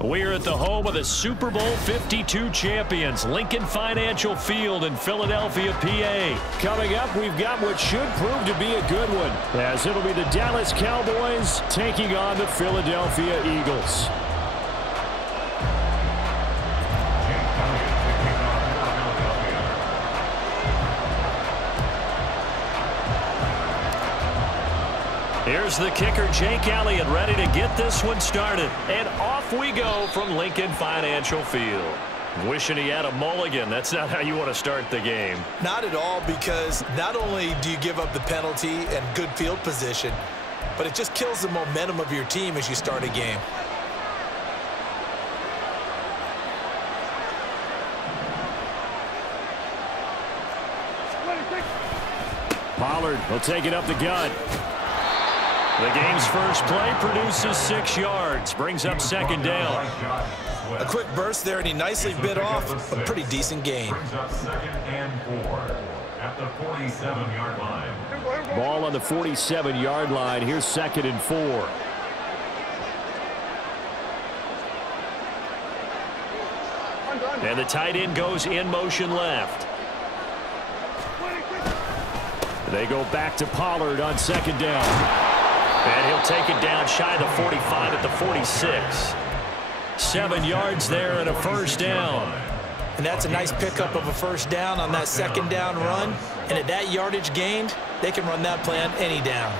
We're at the home of the Super Bowl 52 champions, Lincoln Financial Field in Philadelphia, PA. Coming up, we've got what should prove to be a good one, as it'll be the Dallas Cowboys taking on the Philadelphia Eagles. Here's the kicker, Jake Elliott, ready to get this one started. And off we go from Lincoln Financial Field. Wishing he had a mulligan. That's not how you want to start the game. Not at all, because not only do you give up the penalty and good field position, but it just kills the momentum of your team as you start a game. Pollard will take it up the gut. The game's first play produces 6 yards, brings up second down. A quick burst there, and he nicely bit off a pretty decent gain. Brings up 2nd and 4 at the 47-yard line. Ball on the 47-yard line. Here's 2nd and 4. And the tight end goes in motion left. They go back to Pollard on 2nd down. And he'll take it down shy of the 45 at the 46. 7 yards there and a first down. And that's a nice pickup of a first down on that 2nd down run. And at that yardage gained, they can run that play on any down.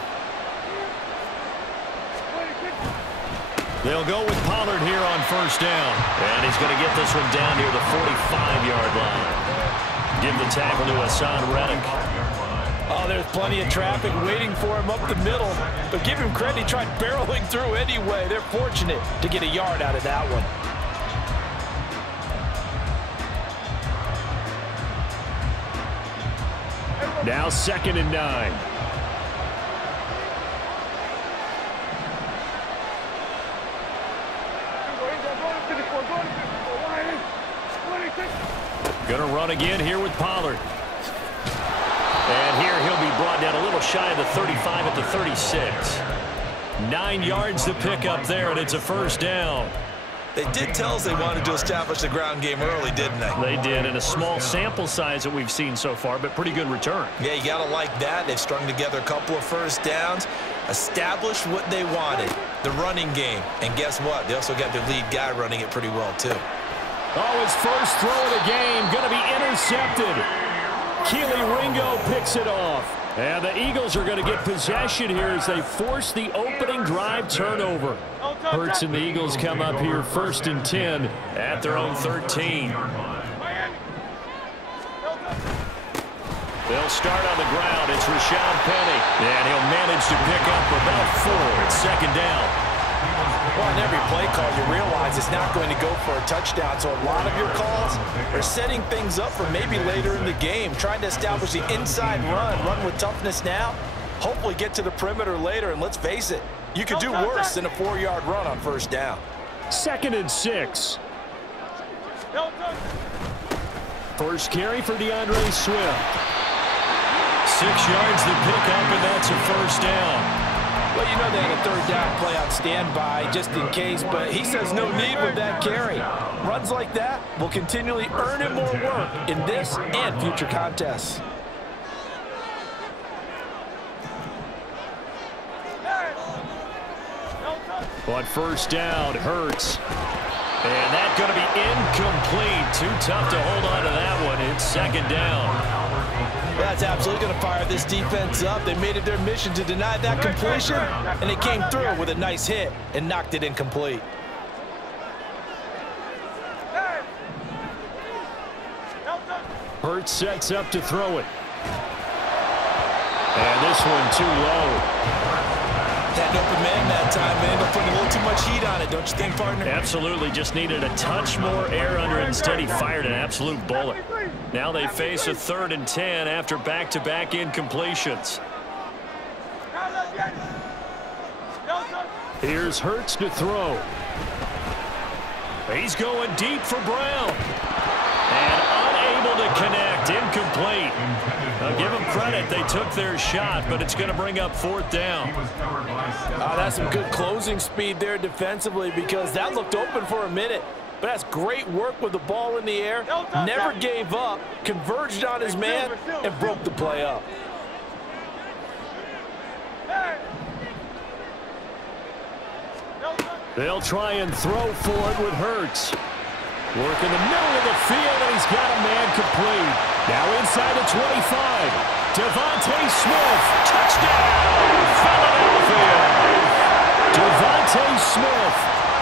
They'll go with Pollard here on first down. And he's going to get this one down near the 45-yard line. Give the tackle to Hassan Reddick. Oh, there's plenty of traffic waiting for him up the middle. But give him credit, he tried barreling through anyway. They're fortunate to get a yard out of that one. Now 2nd and 9. Going to run again here with Pollard. And here he'll be brought down a little shy of the 35 at the 36. 9 yards to pick up there, and it's a first down. They did tell us they wanted to establish the ground game early, didn't they? They did, in a small sample size that we've seen so far, but pretty good return. Yeah, you got to like that. They've strung together a couple of first downs, established what they wanted, the running game. And guess what? They also got their lead guy running it pretty well, too. Oh, his first throw of the game going to be intercepted. Keely Ringo picks it off. And the Eagles are going to get possession here as they force the opening drive turnover. Hurts and the Eagles come up here 1st and 10 at their own 13. They'll start on the ground. It's Rashad Penny. And he'll manage to pick up about 4. It's 2nd down. Well, in every play call, you realize it's not going to go for a touchdown. So a lot of your calls are setting things up for maybe later in the game, trying to establish the inside run with toughness now, hopefully get to the perimeter later. And let's face it, you could do worse than a 4-yard run on first down. 2nd and 6. First carry for DeAndre Swift. 6 yards to pick up, and that's a first down. Well, you know they had a 3rd down play on standby just in case, but he says no need with that carry. Runs like that will continually earn him more work in this and future contests. On first down, Hurts. And that's going to be incomplete. Too tough to hold on to that one. It's 2nd down. That's absolutely going to fire this defense up. They made it their mission to deny that completion, and they came through with a nice hit and knocked it incomplete. Hurts sets up to throw it. And this one too low. Had an open man that time, and ended up putting a little too much heat on it, don't you think, partner? Absolutely. Just needed a touch more air under it. Instead, he fired an absolute bullet. Now they face a 3rd and 10 after back-to-back incompletions. Here's Hurts to throw. He's going deep for Brown. And unable to connect. Incomplete. Now give them credit. They took their shot, but it's going to bring up 4th down. That's some good closing speed there defensively, because that looked open for a minute. But that's great work with the ball in the air. Never gave up, converged on his man, and broke the play up. They'll try and throw for it with Hurts. Work in the middle of the field, and he's got a man complete. Now inside the 25. Devontae Smith. Touchdown, Philadelphia. Devontae Smith,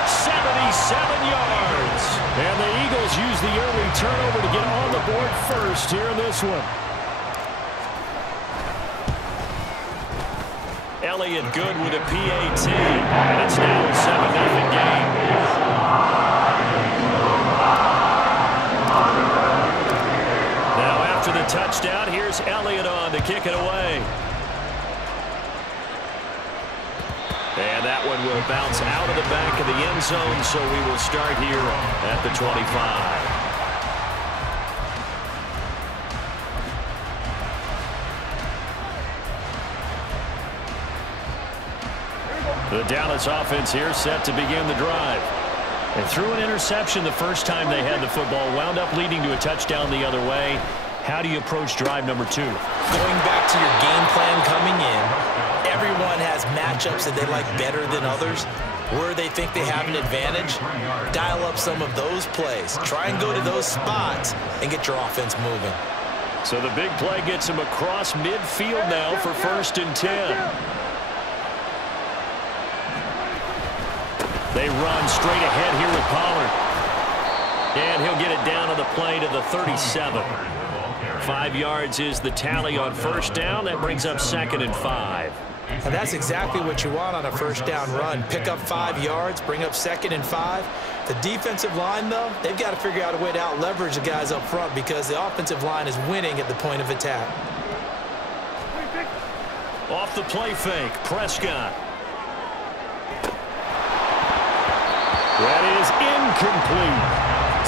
77 yards. And the Eagles use the early turnover to get on the board first here in this one. Elliott good with a PAT, and it's now a 7-0 game. Now after the touchdown, here's Elliott on to kick it away. And that one will bounce out of the back of the end zone, so we will start here at the 25. The Dallas offense here set to begin the drive. They threw an interception the first time they had the football, wound up leading to a touchdown the other way. How do you approach drive number 2? Going back to your game plan coming in, everyone has matchups that they like better than others, where they think they have an advantage. Dial up some of those plays. Try and go to those spots and get your offense moving. So the big play gets him across midfield now for 1st and 10. They run straight ahead here with Pollard. And he'll get it down on the play to the 37. 5 yards is the tally on 1st down. That brings up 2nd and 5. And that's exactly what you want on a 1st down run. Pick up 5 yards, bring up 2nd and 5. The defensive line, though, they've got to figure out a way to out-leverage the guys up front, because the offensive line is winning at the point of attack. Off the play fake, Prescott. That is incomplete.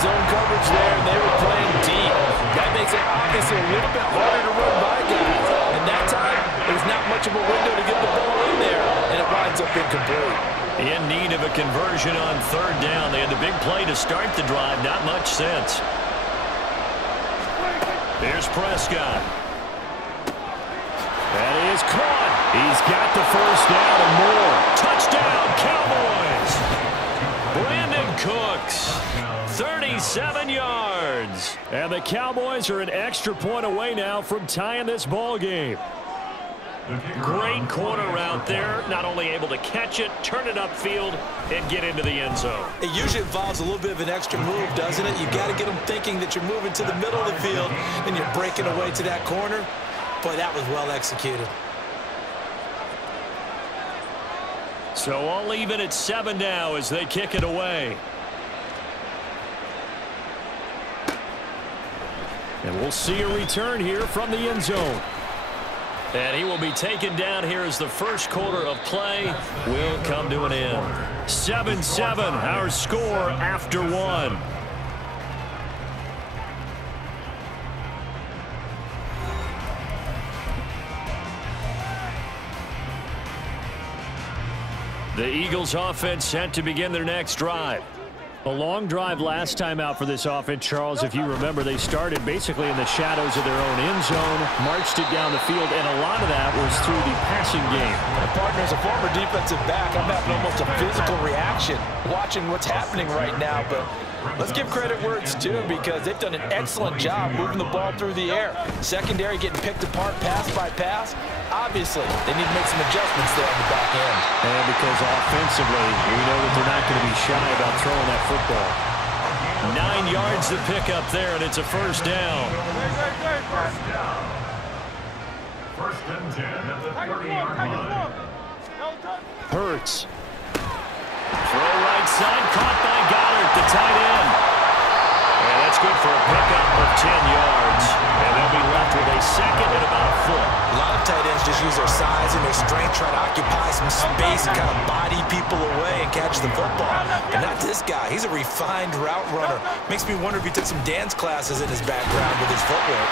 Zone coverage there, and they were playing deep. That makes it obviously a little bit harder to run by guys. And that time, there's not much of a window to get the ball in there, and it winds up incomplete. In need of a conversion on 3rd down. They had the big play to start the drive. Not much sense. Here's Prescott. That is caught. He's got the 1st down and more. Touchdown, Cowboys. Brandon Cooks, 37 yards. And the Cowboys are an extra point away now from tying this ball game. Great corner out there. Not only able to catch it, turn it upfield, and get into the end zone. It usually involves a little bit of an extra move, doesn't it? You've got to get them thinking that you're moving to the middle of the field and you're breaking away to that corner. Boy, that was well executed. So all even at 7 now as they kick it away. And we'll see a return here from the end zone. And he will be taken down here as the 1st quarter of play will come to an end. 7-7, our score after 1. The Eagles offense set to begin their next drive. A long drive last time out for this offense, Charles. If you remember, they started basically in the shadows of their own end zone, marched it down the field, and a lot of that was through the passing game. My partner, as a former defensive back, I'm having almost a physical reaction watching what's happening right now. But let's give credit where it's due, because they've done an excellent job moving the ball through the air. Secondary getting picked apart pass by pass. Obviously, they need to make some adjustments there on the back end. And because offensively, we know that they're not going to be shy about throwing that football. 9 yards to pick up there, and it's a 1st down. 1st and 10 at the 30-yard line. Hurts. Throw right side, caught by Goddard, the tight end. And that's good for a pickup of 10 yards. And they'll be left with a 2nd and about a foot. A lot of tight ends just use their size and their strength, try to occupy some space and kind of body people away and catch catch the football. But not this guy. He's a refined route runner. Makes me wonder if he took some dance classes in his background with his footwork.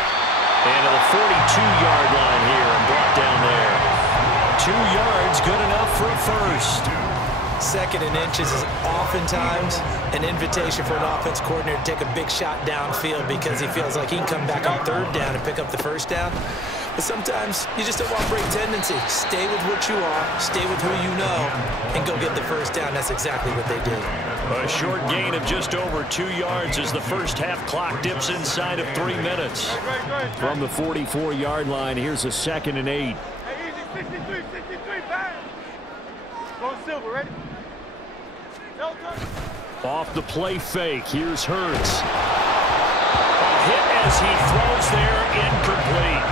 And to the 42-yard line here and brought down there. 2 yards, good enough for a first. 2nd and inches is oftentimes an invitation for an offense coordinator to take a big shot downfield because he feels like he can come back on 3rd down and pick up the 1st down. But sometimes you just don't want to break tendency. Stay with what you are, stay with who you know, and go get the 1st down. That's exactly what they did. A short gain of just over 2 yards as the first half clock dips inside of 3 minutes. From the 44-yard line, here's a 2nd and 8. Hey, easy, 63, bang. Go Silver, ready? Off the play fake, here's Hurts. A hit as he throws there, incomplete.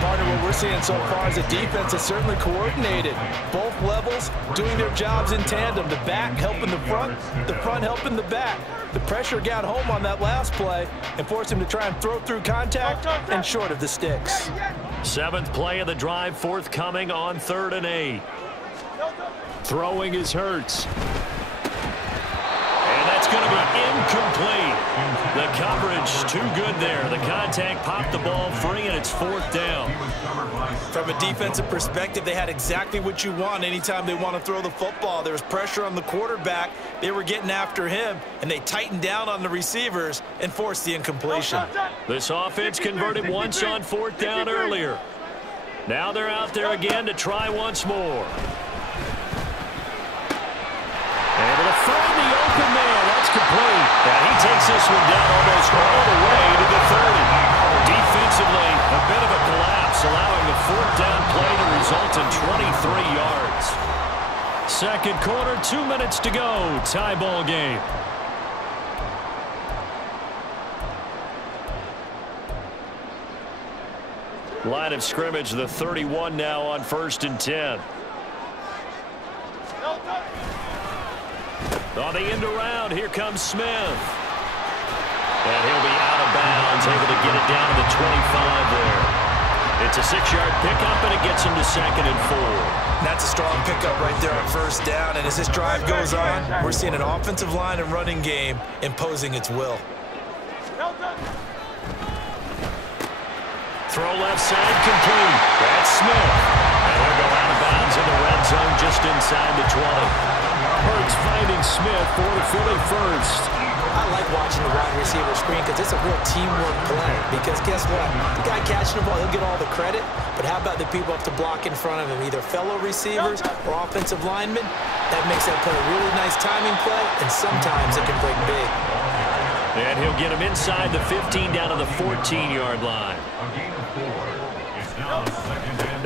Partner, what we're seeing so far is a defense that's certainly coordinated. Both levels doing their jobs in tandem. The back helping the front helping the back. The pressure got home on that last play and forced him to try and throw through contact and short of the sticks. 7th play of the drive forthcoming on 3rd and 8. Throwing is Hurts. And that's going to be incomplete. The coverage too good there. The contact popped the ball free, and it's 4th down. From a defensive perspective, they had exactly what you want anytime they want to throw the football. There was pressure on the quarterback. They were getting after him, and they tightened down on the receivers and forced the incompletion. This offense converted once on 4th down earlier. Now they're out there again to try once more. Able to find the open man. That's complete. And he takes this one down almost all the way to the 30. Defensively, a bit of a collapse, allowing the 4th down play to result in 23 yards. 2nd quarter, 2 minutes to go. Tie ball game. Line of scrimmage, the 31 now on 1st and 10. On the end around, here comes Smith. And he'll be out of bounds, able to get it down to the 25 there. It's a 6-yard pickup, and it gets him to 2nd and 4. That's a strong pickup right there on 1st down. And as this drive goes on, we're seeing an offensive line and running game imposing its will. Throw left side, complete. That's Smith. And he'll go out of bounds in the red zone just inside the 20. Hurts finding Smith for the Philly first. I like watching the wide receiver screen because it's a real teamwork play. Because guess what? The guy catching the ball, he'll get all the credit. But how about the people up to block in front of him, either fellow receivers or offensive linemen? That makes that play a really nice timing play, and sometimes it can break big. And he'll get him inside the 15 down to the 14-yard line.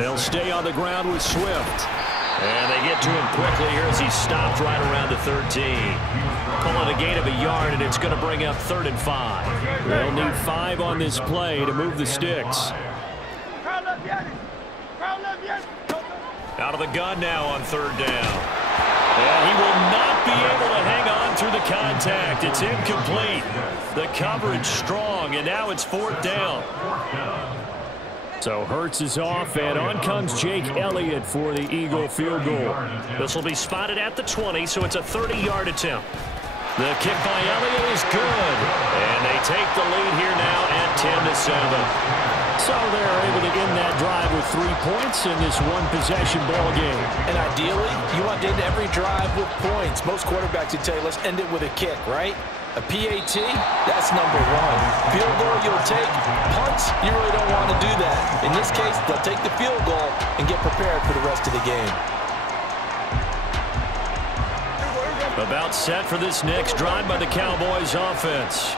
They'll stay on the ground with Swift. And they get to him quickly here as he stopped right around the 13. Pulling a gain of a yard, and it's going to bring up 3rd and 5. They'll need 5 on this play to move the sticks. Out of the gun now on 3rd down. And he will not be able to hang on through the contact. It's incomplete. The coverage strong, and now it's 4th down. So Hurts is off, and on comes Jake Elliott for the Eagle field goal. This will be spotted at the 20, so it's a 30-yard attempt. The kick by Elliott is good, and they take the lead here now at 10-7. So they're able to end that drive with 3 points in this one-possession ball game. And ideally, you want to end every drive with points. Most quarterbacks would tell you, let's end it with a kick, right? A PAT, that's number 1. Field goal you'll take. Punts, you really don't want to do that. In this case, they'll take the field goal and get prepared for the rest of the game. About set for this next drive by the Cowboys offense.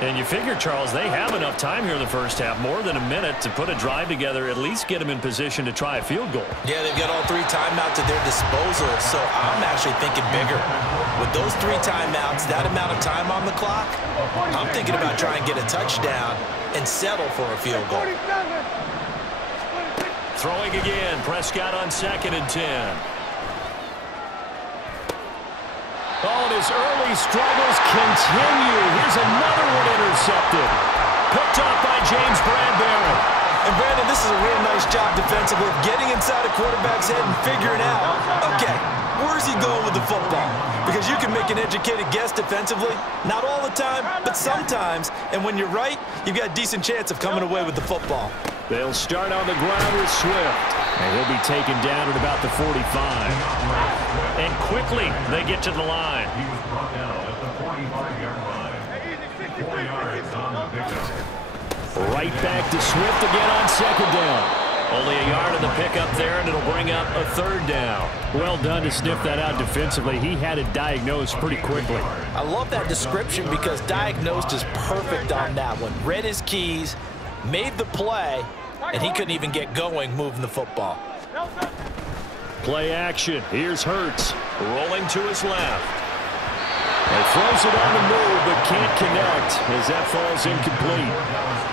And you figure, Charles, they have enough time here in the first half, more than a minute, to put a drive together, at least get them in position to try a field goal. Yeah, they've got all 3 timeouts at their disposal, so I'm actually thinking bigger. With those 3 timeouts, that amount of time on the clock, I'm thinking about trying to get a touchdown and settle for a field goal. Throwing again, Prescott on 2nd and 10. Oh, and his early struggles continue. Here's another one intercepted. Picked off by James Bradbury. And Brandon, this is a real nice job defensively of getting inside a quarterback's head and figuring out, okay, Where's he going with the football? Because you can make an educated guess defensively. Not all the time, but sometimes. And when you're right, you've got a decent chance of coming away with the football. They'll start on the ground with Swift. And he'll be taken down at about the 45. And quickly, they get to the line. He was brought down at the 45-yard line. 4 yards on the pickup. Right back to Swift again on second down. Only a yard of the pickup there, and it'll bring up a third down. Well done to sniff that out defensively. He had it diagnosed pretty quickly. I love that description because diagnosed is perfect on that one. Read his keys, made the play, and he couldn't even get going moving the football. Play action. Here's Hurts. Rolling to his left. He throws it on the move, but can't connect as that falls incomplete.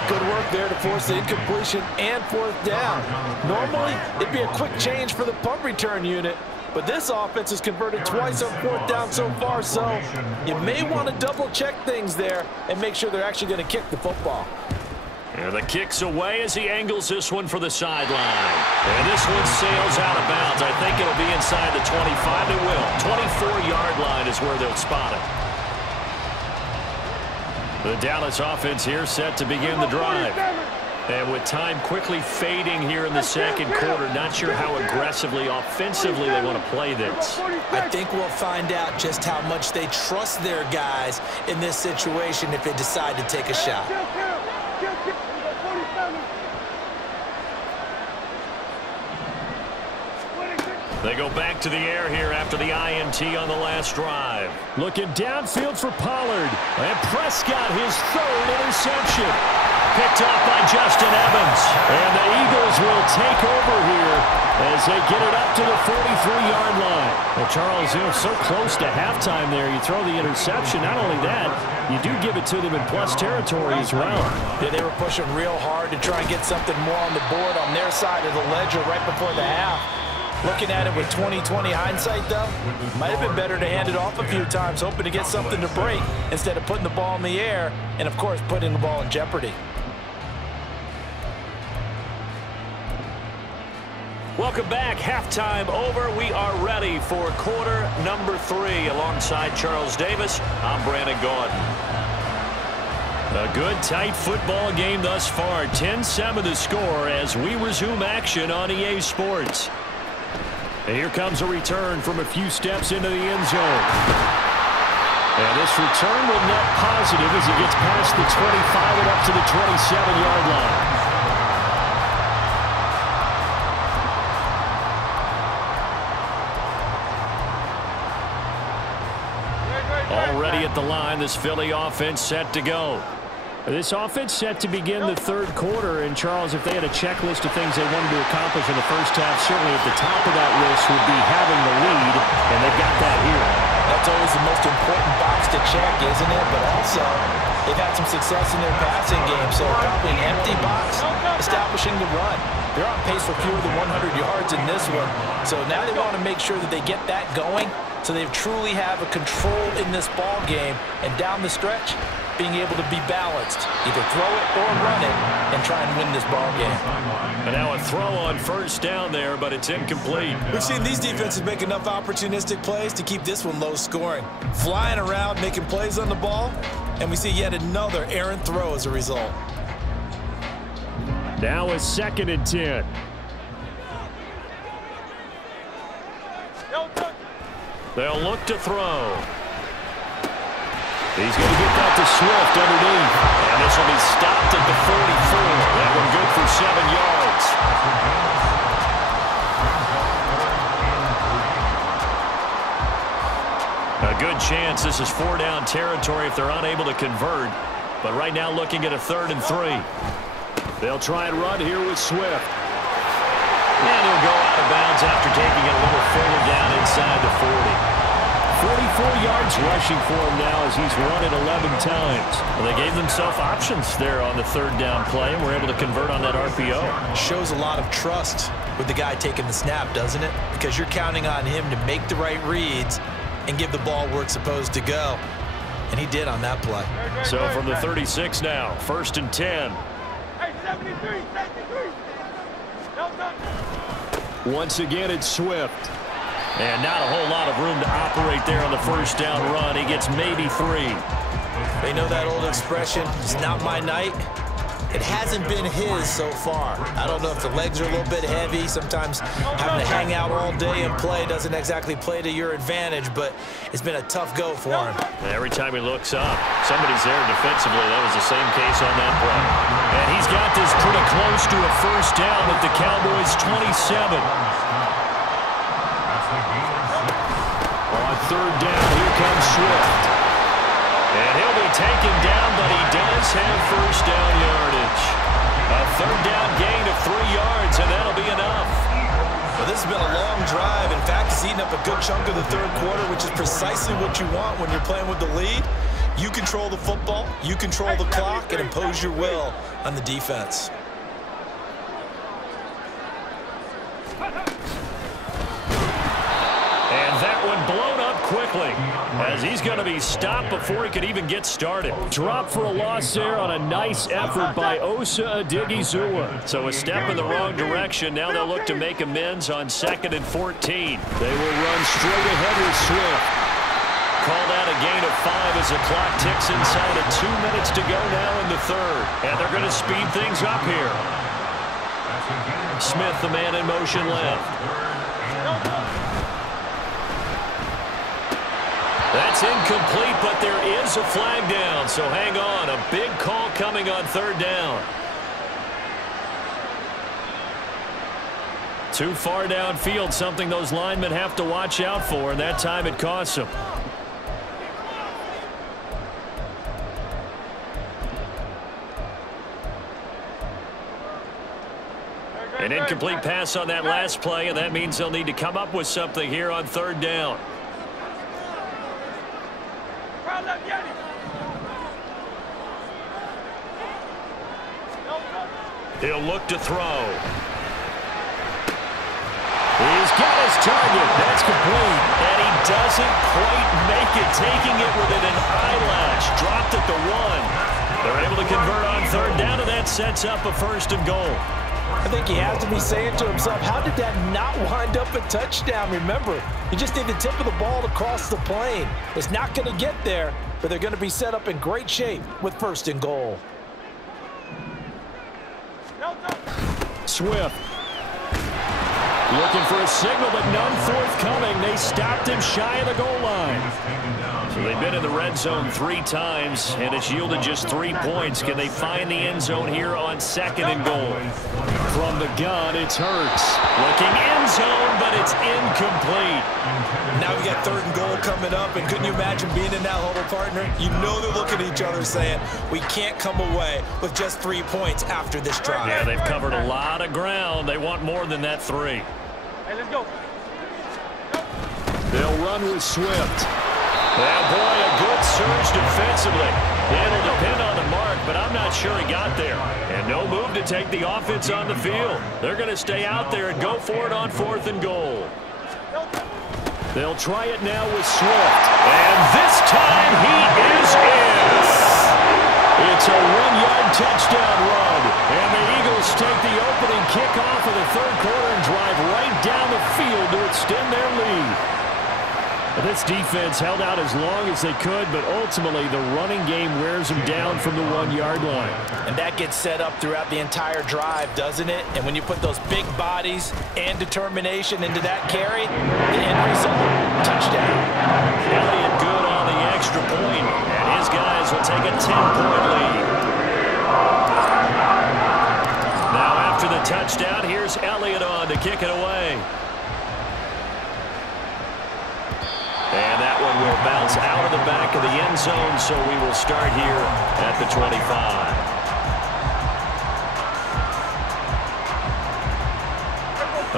Good work there to force the incompletion and fourth down. Normally, it'd be a quick change for the punt return unit, but this offense has converted twice on fourth down so far, so you may want to double-check things there and make sure they're actually going to kick the football. And the kick's away as he angles this one for the sideline. And this one sails out of bounds. I think it'll be inside the 25. It will. 24-yard line is where they'll spot it. The Dallas offense here set to begin the drive. And with time quickly fading here in the second quarter, not sure how aggressively, offensively they want to play this. I think we'll find out just how much they trust their guys in this situation if they decide to take a shot. They go back to the air here after the INT on the last drive. Looking downfield for Pollard. And Prescott, his third interception. Picked off by Justin Evans. And the Eagles will take over here as they get it up to the 43-yard line. Well, Charles, so close to halftime there. You throw the interception. Not only that, you do give it to them in plus territory as well. Yeah, they were pushing real hard to try and get something more on the board on their side of the ledger right before the half. Looking at it with 20/20 hindsight, though, might have been better to hand it off a few times, hoping to get something to break instead of putting the ball in the air and, of course, putting the ball in jeopardy. Welcome back. Halftime over. We are ready for quarter number 3. Alongside Charles Davis, I'm Brandon Gaudin. A good, tight football game thus far. 10-7 the score as we resume action on EA Sports. And here comes a return from a few steps into the end zone. And this return will net positive as he gets past the 25 and up to the 27-yard line. Already at the line, this Philly offense set to go. This offense set to begin the third quarter, and Charles, if they had a checklist of things they wanted to accomplish in the first half, certainly at the top of that list would be having the lead, and they've got that here. That's always the most important box to check, isn't it? But also, they've had some success in their passing game, so probably an empty box, establishing the run. They're on pace for fewer than 100 yards in this one, so now they want to make sure that they get that going so they truly have a control in this ball game, and down the stretch, being able to be balanced, either throw it or run it, and try and win this ball game. And now a throw on first down there, but it's incomplete. We've seen these defenses make enough opportunistic plays to keep this one low scoring. Flying around, making plays on the ball, and we see yet another errant throw as a result. Now a 2nd and 10. They'll look to throw. He's going to get that to Swift underneath. And this will be stopped at the 44. That one good for 7 yards. A good chance this is 4-down territory if they're unable to convert. But right now looking at a 3rd and 3. They'll try and run here with Swift. And he'll go out of bounds after taking it a little further down inside the 40. 44 yards rushing for him now as he's run it 11 times. Well, they gave themselves options there on the 3rd down play and were able to convert on that RPO. Shows a lot of trust with the guy taking the snap, doesn't it? Because you're counting on him to make the right reads and give the ball where it's supposed to go. And he did on that play. So from the 36 now, 1st and 10. Hey, 73. Once again, it's Swift. And not a whole lot of room to operate there on the first down run. He gets maybe 3. They know that old expression, it's not my night. It hasn't been his so far. I don't know if the legs are a little bit heavy. Sometimes having to hang out all day and play doesn't exactly play to your advantage, but it's been a tough go for him. Every time he looks up, somebody's there defensively. That was the same case on that play. And he's got this pretty close to a first down at the Cowboys' 27. On third down, here comes Swift. And he'll be taken down, but he does have first down yardage. A third down gain of 3 yards, and that'll be enough. Well, this has been a long drive. In fact, it's eaten up a good chunk of the third quarter, which is precisely what you want when you're playing with the lead. You control the football, you control the clock, and impose your will on the defense. And that one blown up quickly, as he's going to be stopped before he could even get started. Drop for a loss there on a nice effort by Osa Odighizuwa. So a step in the wrong direction. Now they'll look to make amends on 2nd and 14. They will run straight ahead with Swift. Called out a gain of 5 as the clock ticks inside of 2 minutes to go now in the third. And they're going to speed things up here. Smith, the man in motion left. That's incomplete, but there is a flag down, so hang on. A big call coming on third down. Too far downfield, something those linemen have to watch out for, and that time it costs them. An incomplete pass on that last play, and that means they'll need to come up with something here on third down. He'll look to throw. He's got his target. That's complete. And he doesn't quite make it, taking it within an eyelash. Dropped at the 1. They're able to convert on third down, and that sets up a 1st and goal. I think he has to be saying to himself, how did that not wind up a touchdown? Remember, you just need the tip of the ball to cross the plane. It's not going to get there, but they're going to be set up in great shape with 1st and goal. Swift looking for a signal, but none forthcoming. They stopped him shy of the goal line. So they've been in the red zone 3 times, and it's yielded just 3 points. Can they find the end zone here on 2nd and goal? From the gun, it's Hurts. Looking end zone, but it's incomplete. Now we got 3rd and goal coming up, and couldn't you imagine being in that huddle, partner? You know they're looking at each other saying, we can't come away with just 3 points after this drive. Yeah, they've covered a lot of ground. They want more than that 3. Hey, let's go. They'll run with Swift. Yeah, boy, a good surge defensively. It'll depend on the mark, but I'm not sure he got there. And no move to take the offense on the field. They're going to stay out there and go for it on 4th and goal. They'll try it now with Swift. And this time he is in. It's a 1-yard touchdown run. And the Eagles take the opening kickoff of the third quarter and drive right down the field to extend their lead. This defense held out as long as they could, but ultimately the running game wears them down from the 1-yard line. And that gets set up throughout the entire drive, doesn't it? And when you put those big bodies and determination into that carry, the end result, touchdown. Elliott good on the extra point, and his guys will take a 10-point lead. Now after the touchdown, here's Elliott on to kick it away. And that one will bounce out of the back of the end zone, so we will start here at the 25.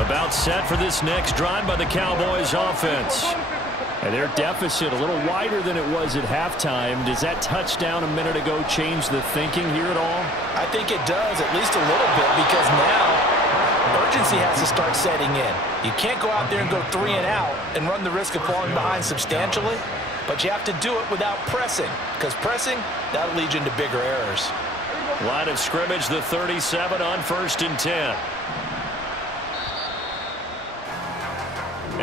About set for this next drive by the Cowboys offense. And their deficit a little wider than it was at halftime. Does that touchdown a minute ago change the thinking here at all? I think it does, at least a little bit, because now urgency has to start setting in. You can't go out there and go 3 and out and run the risk of falling behind substantially, but you have to do it without pressing, because pressing, that'll lead you into bigger errors. Line of scrimmage, the 37 on 1st and 10.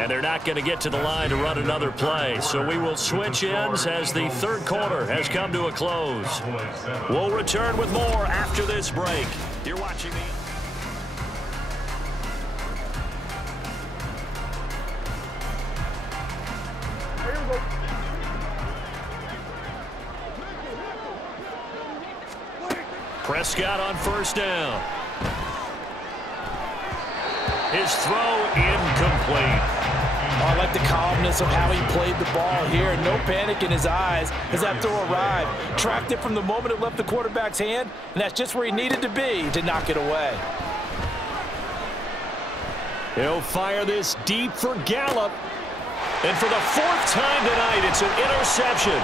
And they're not going to get to the line to run another play. So we will switch ends as the third quarter has come to a close. We'll return with more after this break. You're watching the... Prescott on first down. His throw incomplete. I like the calmness of how he played the ball here. No panic in his eyes as that throw arrived. Tracked it from the moment it left the quarterback's hand, and that's just where he needed to be to knock it away. He'll fire this deep for Gallup. And for the fourth time tonight, it's an interception.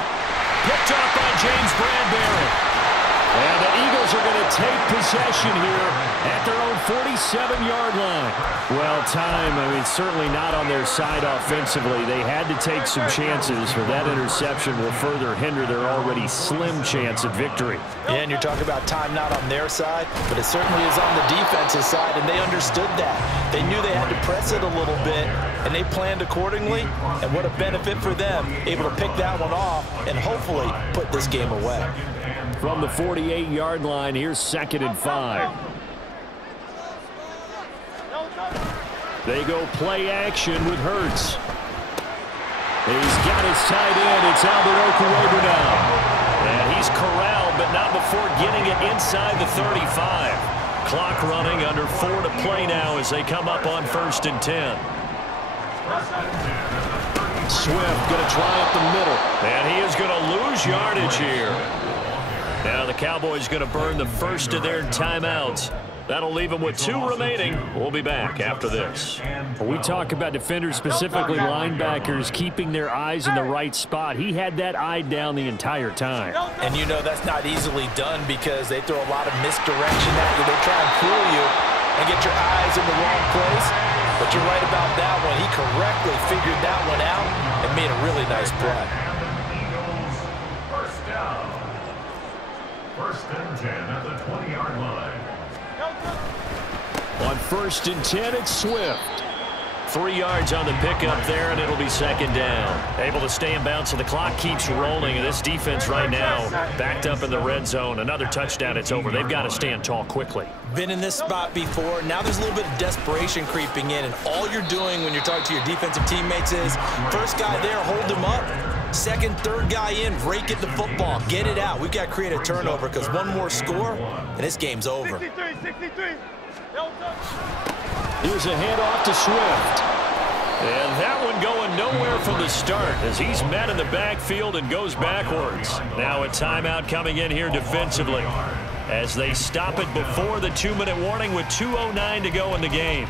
Picked up by James Bradbury. And the Eagles are going to take possession here at their own 47-yard line. Well, time, certainly not on their side offensively. They had to take some chances, but that interception will further hinder their already slim chance at victory. Yeah, and you're talking about time not on their side, but it certainly is on the defensive side, and they understood that. They knew they had to press it a little bit, and they planned accordingly, and what a benefit for them, able to pick that one off and hopefully put this game away. From the 48-yard line, here's 2nd and 5. They go play action with Hurts. He's got his tight end. It's Albert Okuwebu now. And he's corralled, but not before getting it inside the 35. Clock running, under 4 to play now as they come up on 1st and 10. Swift going to try up the middle. And he is going to lose yardage here. Now the Cowboys going to burn the first of their timeouts. That'll leave them with 2 remaining. We'll be back after this. We talk about defenders, specifically linebackers, keeping their eyes in the right spot. He had that eye down the entire time. And you know that's not easily done because they throw a lot of misdirection at you. They try and fool you and get your eyes in the wrong place. But you're right about that one. He correctly figured that one out and made a really nice play. First down. 1st and 10 at the 20-yard line. On 1st and 10, it's Swift. 3 yards on the pickup there, and it'll be 2nd down. Able to stay in bounds, so the clock keeps rolling. And this defense right now backed up in the red zone. Another touchdown, it's over. They've got to stand tall quickly. Been in this spot before. Now there's a little bit of desperation creeping in, and all you're doing when you're talking to your defensive teammates is first guy there, hold him up. 2nd, 3rd guy in, rake at the football. Get it out. We've got to create a turnover because one more score, and this game's over. 63. Here's a handoff to Swift. And that one going nowhere from the start as he's met in the backfield and goes backwards. Now a timeout coming in here defensively as they stop it before the 2-minute warning with 2:09 to go in the game.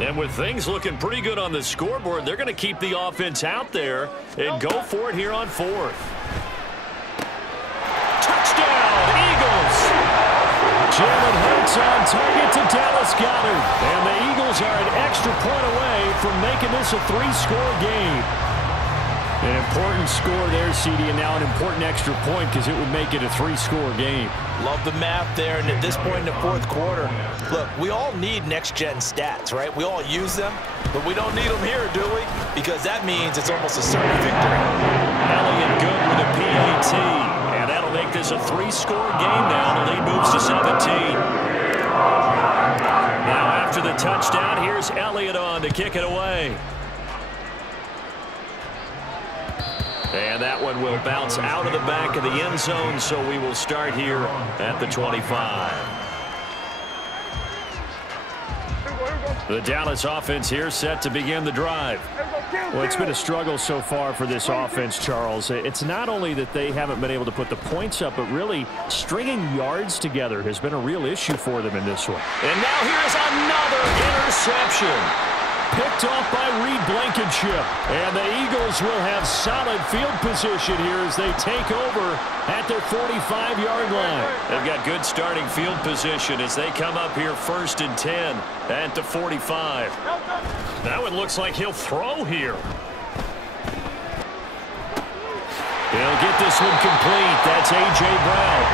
And with things looking pretty good on the scoreboard, they're going to keep the offense out there and go for it here on 4th. Touchdown, Eagles! Jalen Hurts on target to Dallas Goedert. And the Eagles are an extra point away from making this a 3-score game. An important score there, CD, and now an important extra point because it would make it a 3-score game. Love the math there, and at this point in the 4th quarter, look, we all need next-gen stats, right? We all use them, but we don't need them here, do we? Because that means it's almost a certain victory. Elliott good with a PAT, and that'll make this a 3-score game now. The lead moves to 17. Now after the touchdown, here's Elliott on to kick it away. And that one will bounce out of the back of the end zone, so we will start here at the 25. The Dallas offense here set to begin the drive. Well, it's been a struggle so far for this offense, Charles. It's not only that they haven't been able to put the points up, but really stringing yards together has been a real issue for them in this one. And now here's another interception. Picked off by Reed Blankenship. And the Eagles will have solid field position here as they take over at their 45-yard line. They've got good starting field position as they come up here 1st and 10 at the 45. Now it looks like he'll throw here. He'll get this one complete. That's A.J. Brown.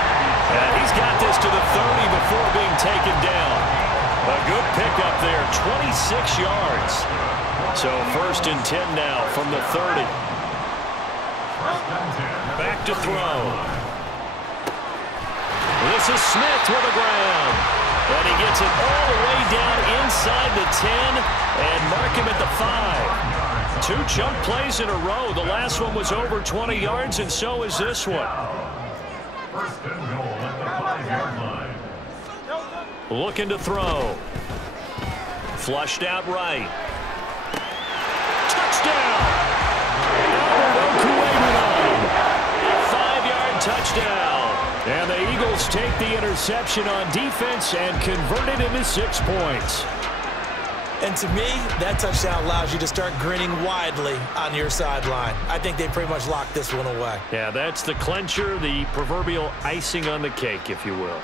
And he's got this to the 30 before being taken down. A good pickup there, 26 yards. So 1st and 10 now from the 30. Back to throw. This is Smith with the ground. And he gets it all the way down inside the 10 and mark him at the 5. 2 jump plays in a row. The last one was over 20 yards, and so is this one. 1st and goal at the 5-yard line. Looking to throw. Flushed out right. Touchdown! Albert Okuegbunam. 5-yard touchdown. And the Eagles take the interception on defense and convert it into 6 points. And to me, that touchdown allows you to start grinning widely on your sideline. I think they pretty much locked this one away. Yeah, that's the clincher, the proverbial icing on the cake, if you will.